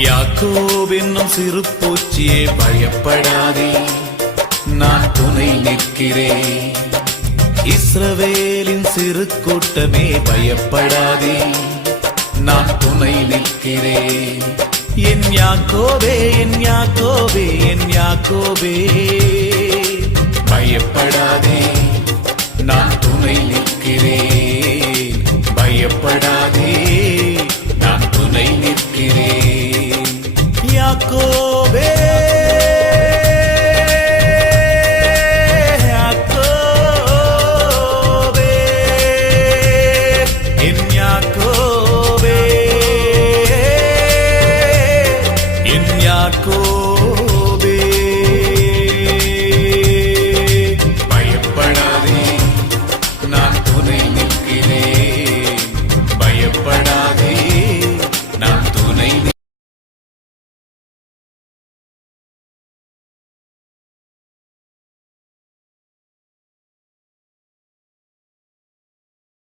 யாக்கோபு என்னும் சிறு பூச்சியே பயப்படாதே, நான் துணை நிற்கிறேன். இஸ்ரவேலின் சிறு கூட்டமே பயப்படாதே, நான் துணை நிற்கிறேன். என் யாக்கோபே, என் யாக்கோபே, என் யாக்கோபே, பயப்படாதே, நான் துணை நிற்கிறேன். பயப்படாதே, நான் துணை நிற்கிறேன்.